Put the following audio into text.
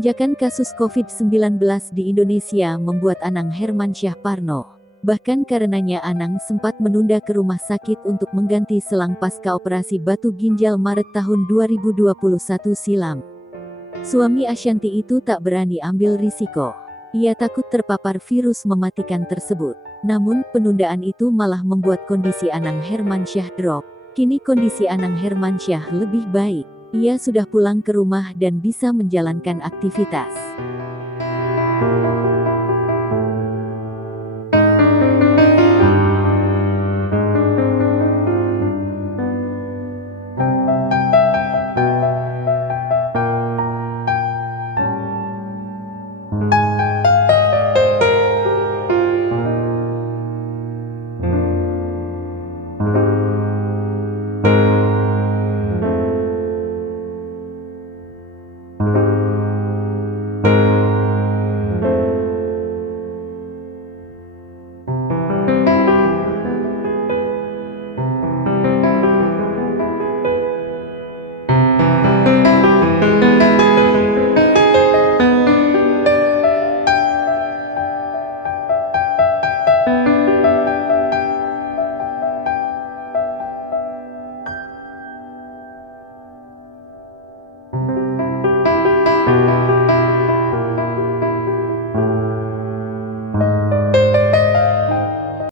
Lonjakan kasus COVID-19 di Indonesia membuat Anang Hermansyah parno. Bahkan karenanya Anang sempat menunda ke rumah sakit untuk mengganti selang pasca operasi batu ginjal Maret tahun 2021 silam. Suami Ashanti itu tak berani ambil risiko. Ia takut terpapar virus mematikan tersebut. Namun, penundaan itu malah membuat kondisi Anang Hermansyah drop. Kini kondisi Anang Hermansyah lebih baik. Ia sudah pulang ke rumah dan bisa menjalankan aktivitas.